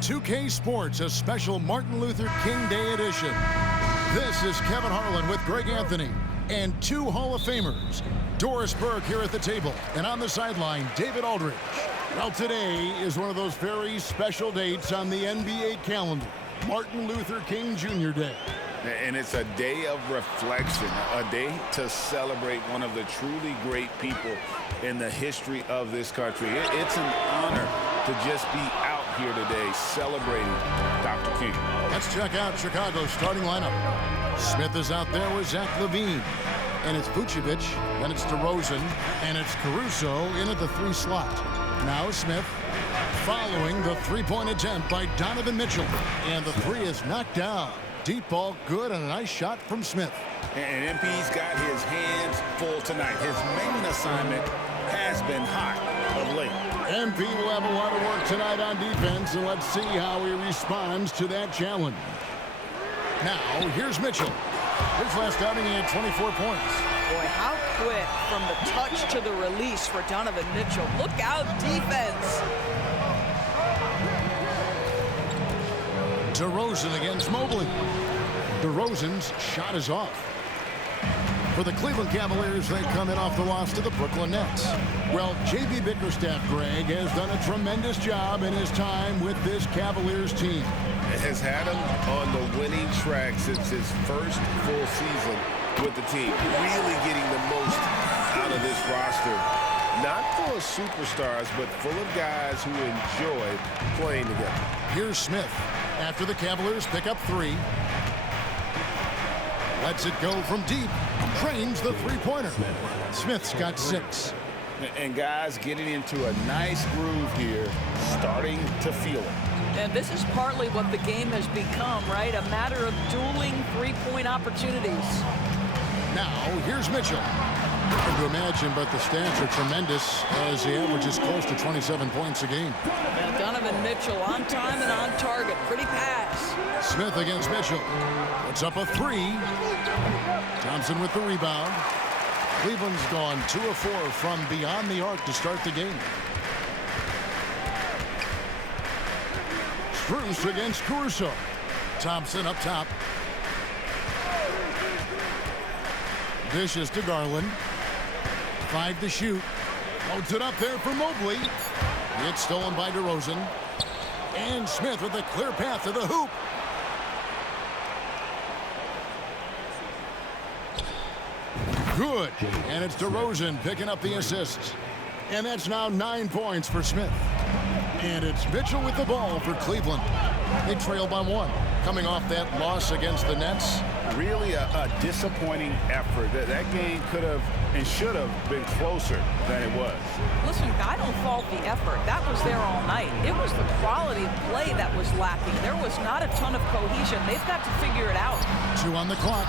2K Sports, a special Martin Luther King Day edition. This is Kevin Harlan with Greg Anthony and two Hall of Famers. Doris Burke here at the table, and on the sideline, David Aldridge. Well, today is one of those very special dates on the NBA calendar, Martin Luther King Jr. Day. And it's a day of reflection, a day to celebrate one of the truly great people in the history of this country. It's an honor to just be out here today celebrating Dr. King. Let's check out Chicago's starting lineup. Smith is out there with Zach LaVine. And it's Vucevic, then it's DeRozan, and it's Caruso in at the 3 slot. Now Smith, following the three-point attempt by Donovan Mitchell. And the 3 is knocked down. Deep ball, good, and a nice shot from Smith. And MP's got his hands full tonight. His main assignment has been hot of late. MP will have a lot of work tonight on defense, and let's see how he responds to that challenge. Now, here's Mitchell. His last outing, he had 24 points. Boy, how quick from the touch to the release for Donovan Mitchell. Look out, defense. DeRozan against Mobley. DeRozan's shot is off. For the Cleveland Cavaliers, they come in off the loss to the Brooklyn Nets. Well, J.B. Bickerstaff, Greg, has done a tremendous job in his time with this Cavaliers team. Has had him on the winning track since his first full season with the team. Really getting the most out of this roster. Not full of superstars, but full of guys who enjoy playing together. Here's Smith after the Cavaliers pick up 3. Lets it go from deep. Drains the three-pointer. Smith's got 6. And guys getting into a nice groove here, starting to feel it. And this is partly what the game has become, right? A matter of dueling three-point opportunities. Now, here's Mitchell. Hard to imagine, but the stats are tremendous as he averages close to 27 points a game. And Donovan Mitchell on time and on target. Pretty pass. Smith against Mitchell. Puts up a 3. Thompson with the rebound. Cleveland's gone 2 of 4 from beyond the arc to start the game. Strus against Caruso. Thompson up top. Dishes to Garland. 5 to shoot. Loads it up there for Mobley. It's stolen by DeRozan. And Smith with a clear path to the hoop. Good. And it's DeRozan picking up the assist. And that's now 9 points for Smith. And it's Mitchell with the ball for Cleveland. They trail by 1. Coming off that loss against the Nets. Really a disappointing effort. That game could have and should have been closer than it was. Listen, I don't fault the effort. That was there all night. It was the quality of play that was lacking. There was not a ton of cohesion. They've got to figure it out. 2 on the clock.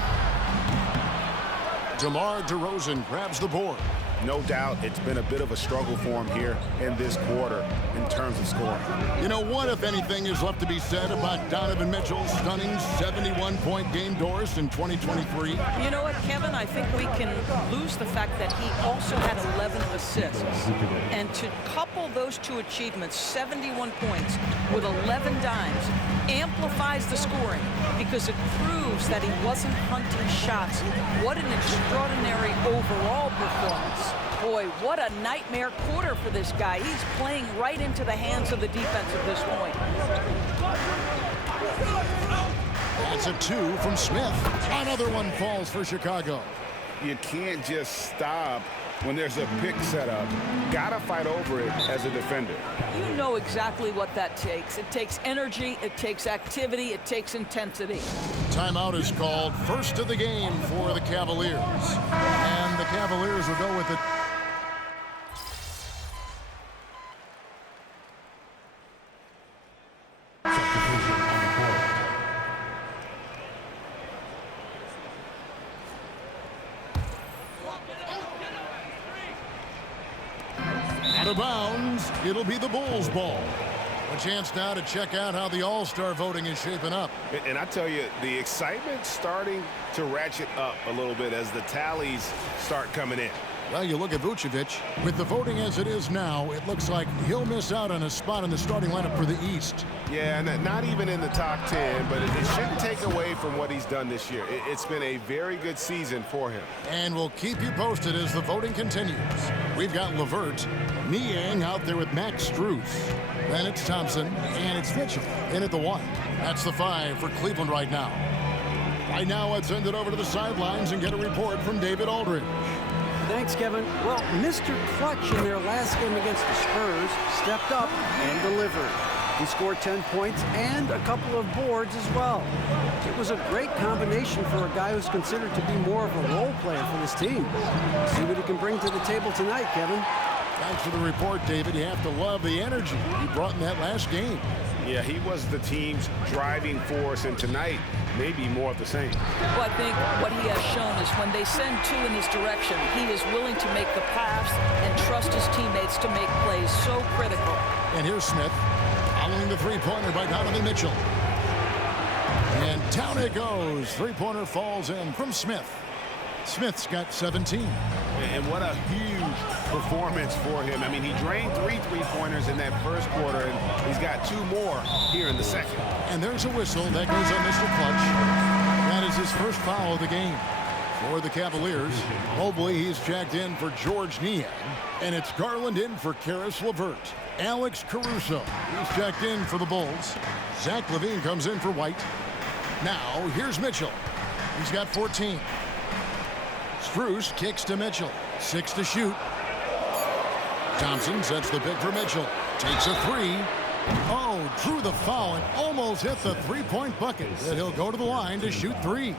DeMar DeRozan grabs the board. No doubt it's been a bit of a struggle for him here in this quarter in terms of scoring. You know, what, if anything, is left to be said about Donovan Mitchell's stunning 71-point game, Doris, in 2023? You know what, Kevin? I think we can lose the fact that he also had 11 assists. And to couple those 2 achievements, 71 points with 11 dimes, amplifies the scoring because it proves that he wasn't hunting shots. What an extraordinary overall performance. Boy, what a nightmare quarter for this guy. He's playing right into the hands of the defense at this point. That's a 2 from Smith. Another one falls for Chicago. You can't just stop when there's a pick set up. Gotta fight over it as a defender. You know exactly what that takes. It takes energy, it takes activity, it takes intensity. Timeout is called. First of the game for the Cavaliers. And the Cavaliers will go with it. Out of bounds, it'll be the Bulls' ball. A chance now to check out how the All-Star voting is shaping up. And I tell you, the excitement's starting to ratchet up a little bit as the tallies start coming in. Well, you look at Vucevic. With the voting as it is now, it looks like he'll miss out on a spot in the starting lineup for the East. Yeah, and not even in the top 10, but it shouldn't take away from what he's done this year. It's been a very good season for him. And we'll keep you posted as the voting continues. We've got LeVert, Niang out there with Max Strus. Then it's Thompson, and it's Mitchell in at the 1. That's the 5 for Cleveland right now. Right now, let's send it over to the sidelines and get a report from David Aldridge. Thanks, Kevin. Well, Mr. Clutch in their last game against the Spurs stepped up and delivered. He scored 10 points and a couple of boards as well. It was a great combination for a guy who's considered to be more of a role player for this team. See what he can bring to the table tonight, Kevin. Thanks for the report, David. You have to love the energy he brought in that last game. Yeah, he was the team's driving force, and tonight, maybe more of the same. Well, I think what he has shown is when they send two in his direction, he is willing to make the pass and trust his teammates to make plays so critical. And here's Smith, following the three-pointer by Donovan Mitchell. And down it goes. Three-pointer falls in from Smith. Smith's got 17. And what a huge performance for him. I mean, he drained 3 three-pointers in that first quarter, and he's got 2 more here in the second. And there's a whistle that goes on Mr. Clutch. That is his first foul of the game. For the Cavaliers, Mobley, he's checked in for George Niang. And it's Garland in for Caris LeVert. Alex Caruso, he's checked in for the Bulls. Zach LaVine comes in for White. Now, here's Mitchell. He's got 14. Strus kicks to Mitchell. 6 to shoot. Thompson sets the pick for Mitchell. Takes a 3. Oh, drew the foul and almost hit the three-point bucket. Then he'll go to the line to shoot 3.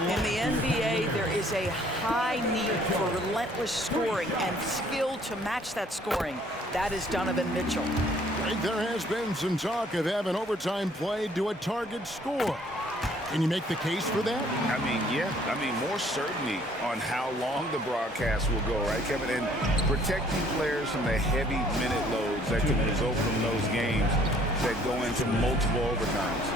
In the NBA, there is a high need for relentless scoring and skill to match that scoring. That is Donovan Mitchell. Right, there has been some talk of having overtime played to a target score. Can you make the case for that? I mean, yeah. I mean, more certainty on how long the broadcast will go, right, Kevin? And protecting players from the heavy minute loads that can result from those games that go into multiple overtimes.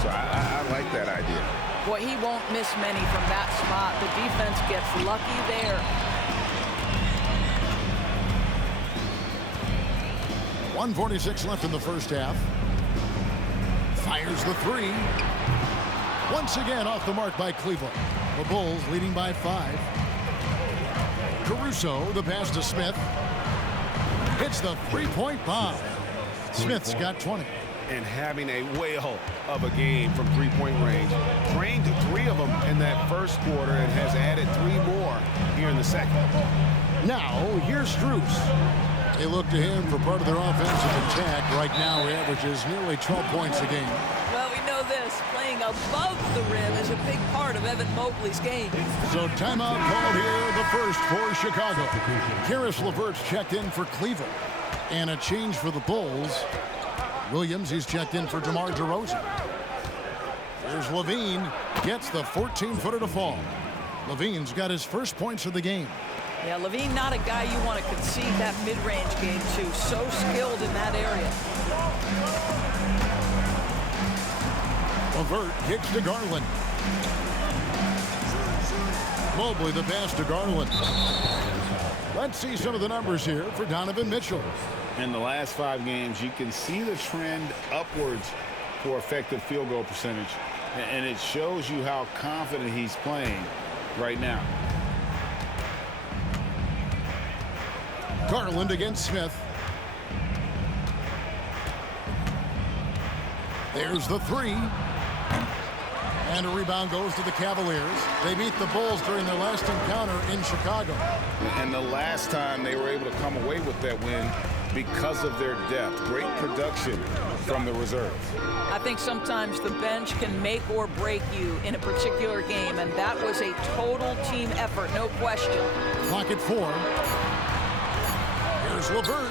So I like that idea. Boy, he won't miss many from that spot. The defense gets lucky there. 1:46 left in the first half. Fires the 3. Once again off the mark by Cleveland. The Bulls leading by 5. Caruso, the pass to Smith. Hits the three-point bomb. Smith's got 20. And having a whale of a game from three-point range. Drained 3 of them in that first quarter and has added 3 more here in the second. Now, here's Strus. They look to him for part of their offensive attack. Right now, he averages nearly 12 points a game. Well, we know this. Playing above the rim is a big part of Evan Mobley's game. So timeout called here, the first for Chicago. Caris LeVert's checked in for Cleveland. And a change for the Bulls. Williams, he's checked in for DeMar DeRozan. Here's LaVine, gets the 14-footer to fall. LaVine's got his first points of the game. Yeah, LaVine not a guy you want to concede that mid-range game to. So skilled in that area. LeVert kicks to Garland. Mobley the pass to Garland. Let's see some of the numbers here for Donovan Mitchell. In the last 5 games, you can see the trend upwards for effective field goal percentage. And it shows you how confident he's playing right now. Garland against Smith. There's the 3. And a rebound goes to the Cavaliers. They beat the Bulls during their last encounter in Chicago. And the last time they were able to come away with that win because of their depth. Great production from the reserves. I think sometimes the bench can make or break you in a particular game, and that was a total team effort, no question. Clock at 4. Here's LeVert.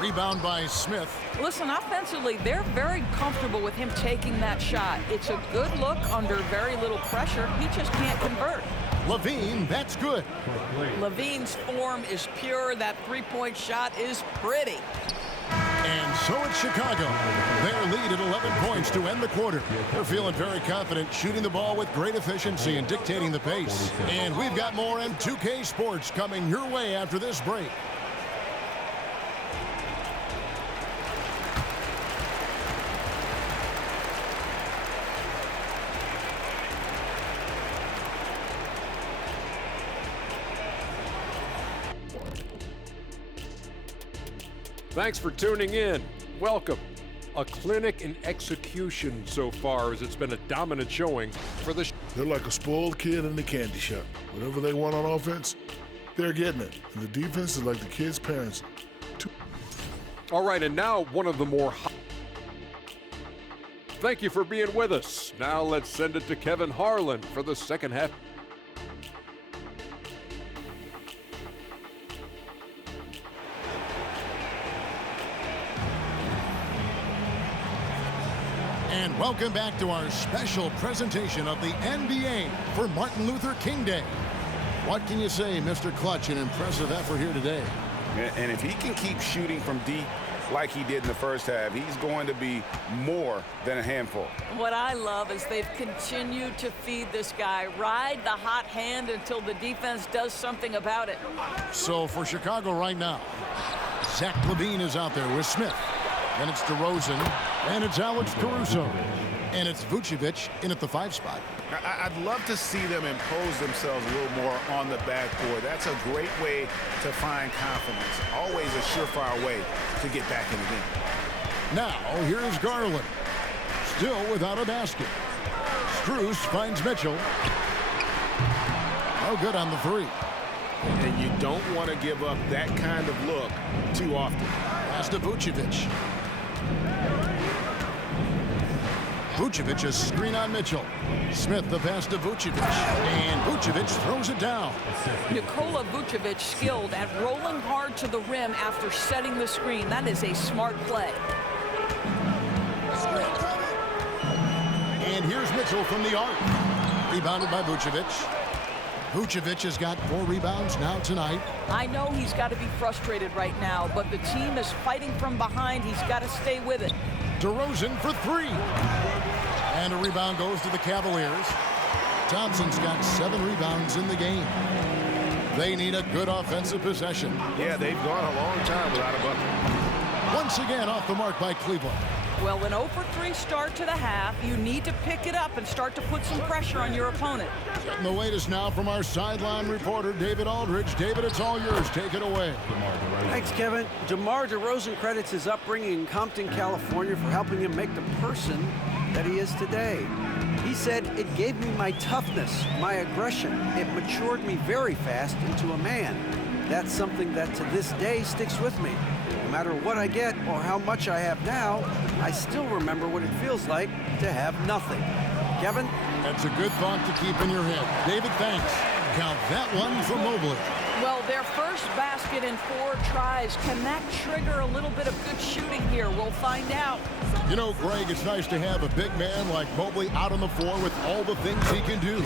Rebound by Smith. Listen, offensively, they're very comfortable with him taking that shot. It's a good look under very little pressure. He just can't convert. LaVine, that's good. LaVine's form is pure. That three-point shot is pretty. And so it's Chicago. Their lead at 11 points to end the quarter. They're feeling very confident, shooting the ball with great efficiency and dictating the pace. And we've got more M2K Sports coming your way after this break. Thanks for tuning in. Welcome. A clinic in execution so far, as it's been a dominant showing for the. They're like a spoiled kid in the candy shop. Whatever they want on offense, they're getting it. And the defense is like the kids' parents. All right, and now one of the more. Thank you for being with us. Now let's send it to Kevin Harlan for the second half. And welcome back to our special presentation of the NBA for Martin Luther King Day. What can you say, Mr. Clutch? An impressive effort here today. And if he can keep shooting from deep like he did in the first half, he's going to be more than a handful. What I love is they've continued to feed this guy, ride the hot hand until the defense does something about it. So for Chicago right now, Zach LaVine is out there with Smith. Then it's DeRozan, and it's Alex Caruso. And it's Vucevic in at the 5 spot. I'd love to see them impose themselves a little more on the backboard. That's a great way to find confidence. Always a surefire way to get back in the game. Now, here's Garland. Still without a basket. Strus finds Mitchell. No good on the 3. And you don't want to give up that kind of look too often. Pass to Vucevic. Vucevic, a screen on Mitchell. Smith, the pass to Vucevic. And Vucevic throws it down. Nikola Vucevic skilled at rolling hard to the rim after setting the screen. That is a smart play. And here's Mitchell from the arc. Rebounded by Vucevic. Vucevic has got 4 rebounds now tonight. I know he's got to be frustrated right now, but the team is fighting from behind. He's got to stay with it. DeRozan for 3. And a rebound goes to the Cavaliers. Thompson's got 7 rebounds in the game. They need a good offensive possession. Yeah, they've gone a long time without a bucket. Once again off the mark by Cleveland. Well, an 0 for 3 start to the half. You need to pick it up and start to put some pressure on your opponent. Getting the latest now from our sideline reporter, David Aldridge. David, it's all yours. Take it away. Thanks, Kevin. DeMar DeRozan credits his upbringing in Compton, California for helping him make the person that he is today. He said, "It gave me my toughness, my aggression. It matured me very fast into a man. That's something that to this day sticks with me. No matter what I get or how much I have now, I still remember what it feels like to have nothing." Kevin? That's a good thought to keep in your head. David, thanks. Count that one for Mobley. Well, their first basket in 4 tries. Can that trigger a little bit of good shooting here? We'll find out. You know, Greg, it's nice to have a big man like Mobley out on the floor with all the things he can do.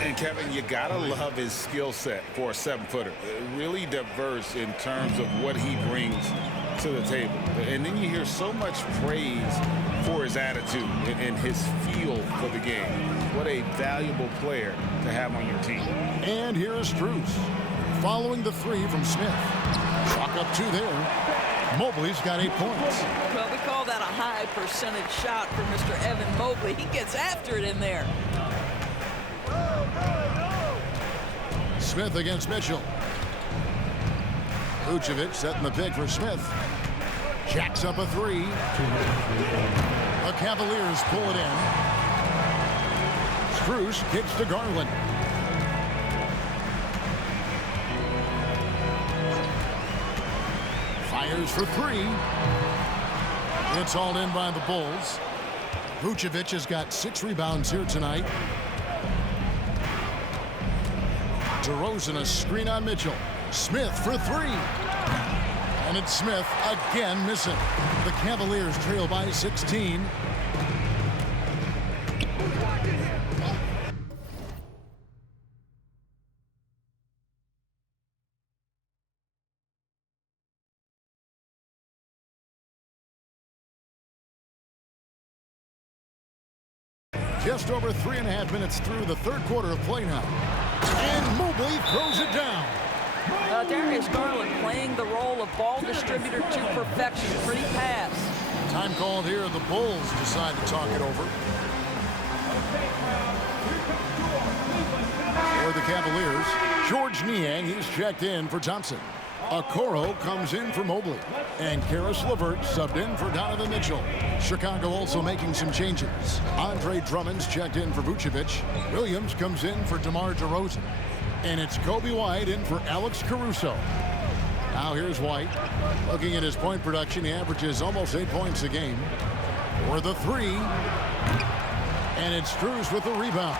And Kevin, you gotta love his skill set for a 7-footer. Really diverse in terms of what he brings to the table. And then you hear so much praise for his attitude and his feel for the game. What a valuable player to have on your team. And here is Strus, following the 3 from Smith. Chalk up 2 there. Mobley's got 8 points. Well, we call that a high percentage shot for Mr. Evan Mobley. He gets after it in there. Smith against Mitchell. Vucevic setting the pick for Smith. Jacks up a 3. The Cavaliers pull it in. Strus kicks to Garland. Fires for 3. It's all in by the Bulls. Vucevic has got 6 rebounds here tonight. DeRozan, a screen on Mitchell. Smith for 3. And it's Smith again missing. The Cavaliers trail by 16. Just over 3.5 minutes through the third quarter of play now. And Mobley throws it down. Darius Garland playing the role of ball distributor to perfection. Pretty pass. Time called here. The Bulls decide to talk it over. For the Cavaliers, George Niang, he's checked in for Thompson. Okoro comes in for Mobley. And Karis LeVert subbed in for Donovan Mitchell. Chicago also making some changes. Andre Drummond's checked in for Vucevic. Williams comes in for DeMar DeRozan. And it's Kobe White in for Alex Caruso. Now here's White. Looking at his point production, he averages almost 8 points a game. For the three. And it's Strus with the rebound.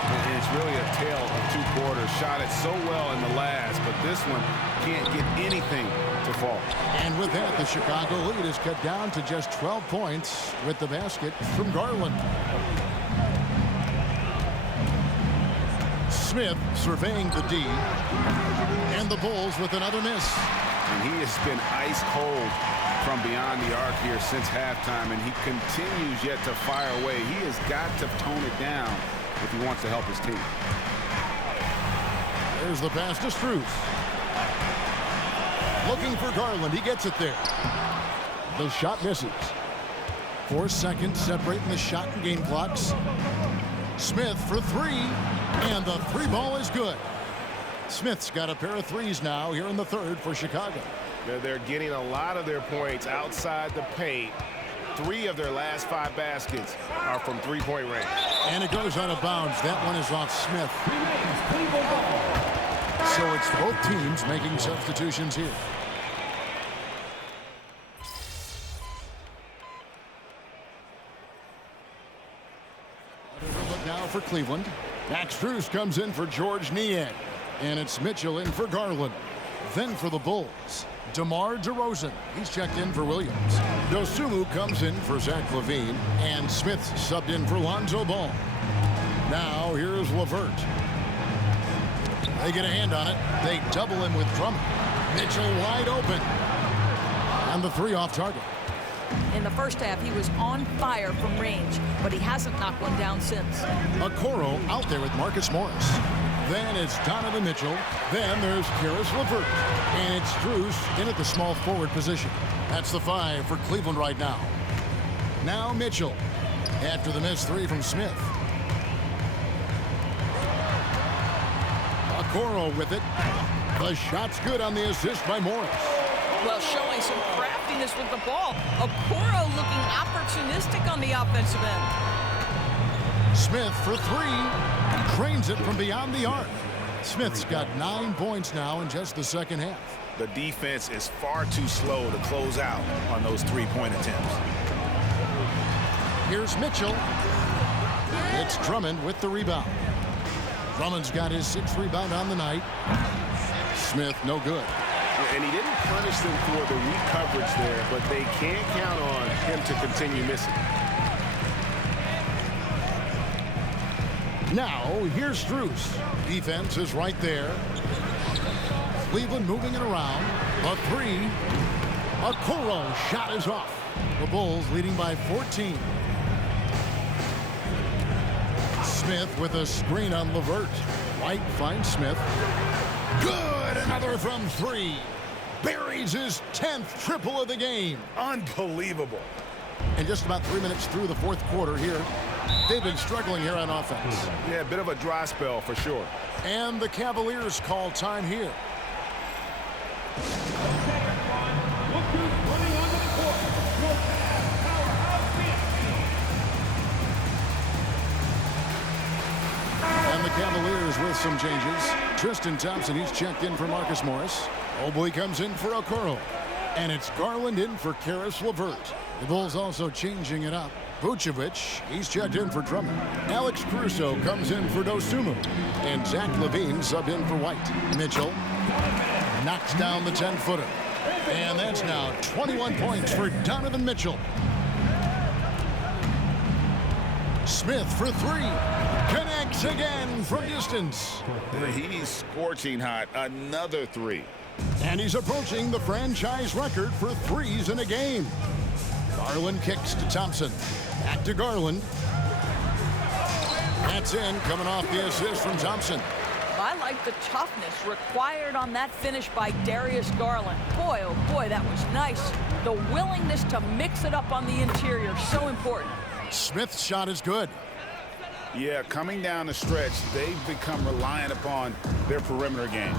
And it's really a tale of two quarters. Shot it so well in the last, but this one can't get anything to fall. And with that, the Chicago lead is cut down to just 12 points with the basket from Garland. Smith surveying the D. And the Bulls with another miss. And he has been ice cold from beyond the arc here since halftime, and he continues yet to fire away. He has got to tone it down if he wants to help his team. There's the pass to Strus. Looking for Garland. He gets it there. The shot misses. 4 seconds separating the shot and game clocks. Smith for three. And the three ball is good. Smith's got a pair of threes now here in the third for Chicago. They're getting a lot of their points outside the paint. 3 of their last 5 baskets are from three-point range. And it goes out of bounds. That one is off Smith. So it's both teams making substitutions here. Look now for Cleveland. Max Strus comes in for George Niang. And it's Mitchell in for Garland. Then for the Bulls, DeMar DeRozan. He's checked in for Williams. Dosunmu comes in for Zach LaVine. And Smith subbed in for Lonzo Ball. Now here's LeVert. They get a hand on it. They double him with Drummond. Mitchell wide open. And the three off target. In the first half, he was on fire from range, but he hasn't knocked one down since. Okoro out there with Marcus Morris. Then it's Donovan Mitchell. Then there's Karis LeVert. And it's Strus in at the small forward position. That's the 5 for Cleveland right now. Now Mitchell. After the missed 3 from Smith. Okoro with it. The shot's good on the assist by Morris. Well, showing some craftiness with the ball. Okoro looking opportunistic on the offensive end. Smith for 3. Trains it from beyond the arc. Smith's got 9 points now in just the second half. The defense is far too slow to close out on those three-point attempts. Here's Mitchell. It's Drummond with the rebound. Drummond's got his 6th rebound on the night. Smith, no good. And he didn't punish them for the weak coverage there, but they can't count on him to continue missing. Now, here's Strus. Defense is right there. Cleveland moving it around. A 3. Okoro shot is off. The Bulls leading by 14. Smith with a screen on LeVert. White finds Smith. Good! Another from 3. Buries his 10th triple of the game. Unbelievable. And just about 3 minutes through the fourth quarter here, they've been struggling here on offense. Yeah, a bit of a dry spell for sure. And the Cavaliers call time here. And the Cavaliers with some changes. Tristan Thompson, he's checked in for Marcus Morris. Mobley comes in for Okoro. And it's Garland in for Karis LeVert. The Bulls also changing it up. Vucevic, he's checked in for Drummond. Alex Caruso comes in for Dosunmu. And Zach LaVine subbed in for White. Mitchell knocks down the 10-footer. And that's now 21 points for Donovan Mitchell. Smith for 3. Connects again from distance. He's scorching hot. Another 3. And he's approaching the franchise record for threes in a game. Garland kicks to Thompson. Back to Garland. That's in, coming off the assist from Thompson. I like the toughness required on that finish by Darius Garland. Boy, oh boy, that was nice. The willingness to mix it up on the interior, so important. Smith's shot is good. Yeah, coming down the stretch, they've become reliant upon their perimeter game.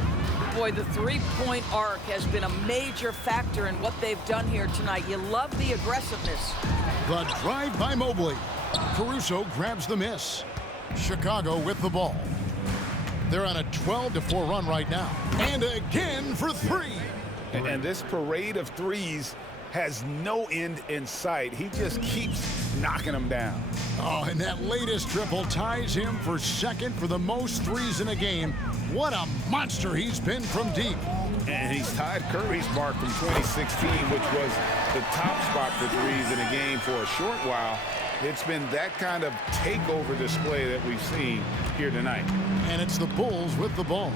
Boy, the three-point arc has been a major factor in what they've done here tonight. You love the aggressiveness. The drive by Mobley. Caruso grabs the miss. Chicago with the ball. They're on a 12-4 run right now. And again for three. And this parade of threes has no end in sight. He just keeps knocking them down. Oh, and that latest triple ties him for second for the most threes in a game. What a monster he's been from deep. And he's tied Curry's mark from 2016, which was the top spot for threes in a game for a short while. It's been that kind of takeover display that we've seen here tonight. And it's the Bulls with the ball.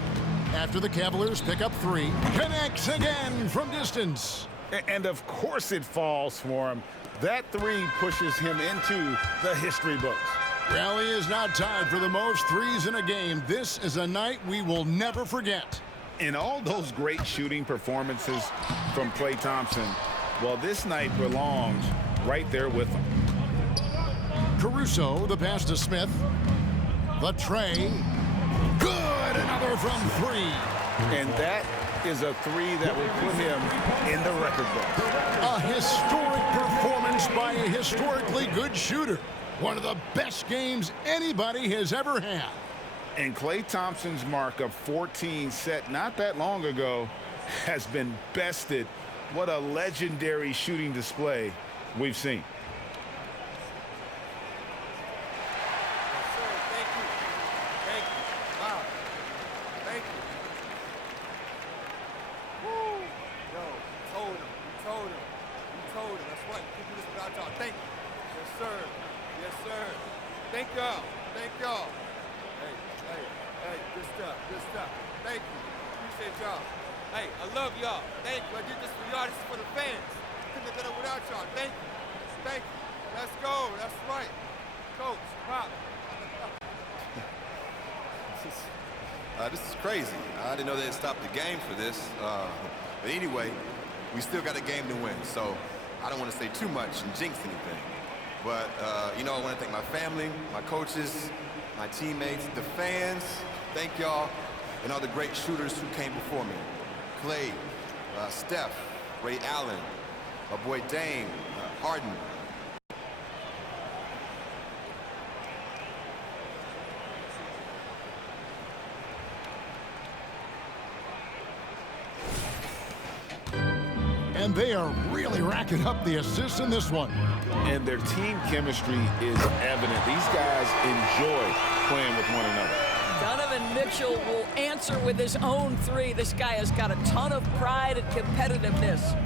After the Cavaliers pick up three, connects again from distance. And of course it falls for him. That three pushes him into the history books. Rally is now tied for the most threes in a game. This is a night we will never forget. In all those great shooting performances from Klay Thompson, well, this night belongs right there with him. Caruso, the pass to Smith. The tray. Good! Another from three. And that is a three that will put him in the record book. A historic performance by a historically good shooter. One of the best games anybody has ever had. And Klay Thompson's mark of 14 set not that long ago has been bested. What a legendary shooting display we've seen. Hey, I love y'all. Thank you. I did this for y'all. This is for the fans. Couldn't have done it without y'all. Thank you. Thank you. Let's go. That's right. Coach, Pop. This is crazy. I didn't know they'd stop the game for this. But anyway, we still got a game to win. So I don't want to say too much and jinx anything. But, you know, I want to thank my family, my coaches, my teammates, the fans. Thank y'all. And all the great shooters who came before me. Klay, Steph, Ray Allen, my boy Dame, Harden. And they are really racking up the assists in this one. And their team chemistry is evident. These guys enjoy playing with one another. Donovan Mitchell will answer with his own three. This guy has got a ton of pride and competitiveness.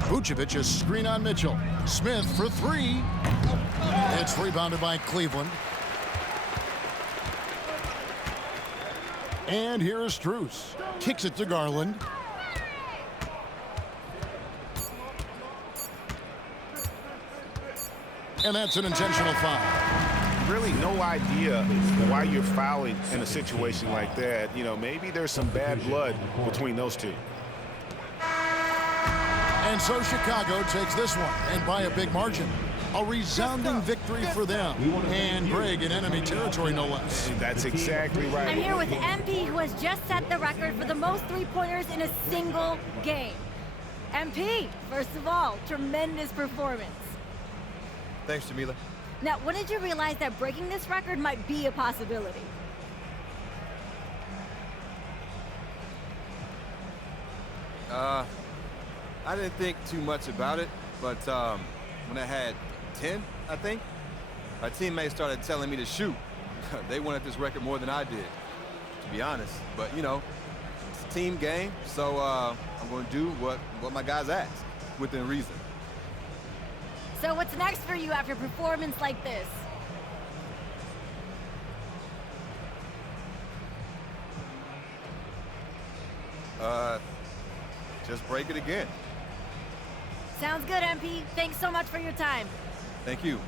Vucevic is screen on Mitchell. Smith for three. It's rebounded by Cleveland. And here is Strus. Kicks it to Garland. And that's an intentional foul. Really no idea why you're fouling in a situation like that. You know, maybe there's some bad blood between those two. And so Chicago takes this one, and by a big margin. A resounding victory for them. And Greg in enemy territory, no less. That's exactly right. I'm here with MP, who has just set the record for the most three-pointers in a single game. MP, first of all, tremendous performance. Thanks, Jamila. Now, when did you realize that breaking this record might be a possibility? I didn't think too much about it, but when I had 10, I think, my teammates started telling me to shoot. They wanted this record more than I did, to be honest. But, you know, it's a team game, so I'm going to do what my guys ask, within reason. So what's next for you after a performance like this? Just break it again. Sounds good, MP. Thanks so much for your time. Thank you.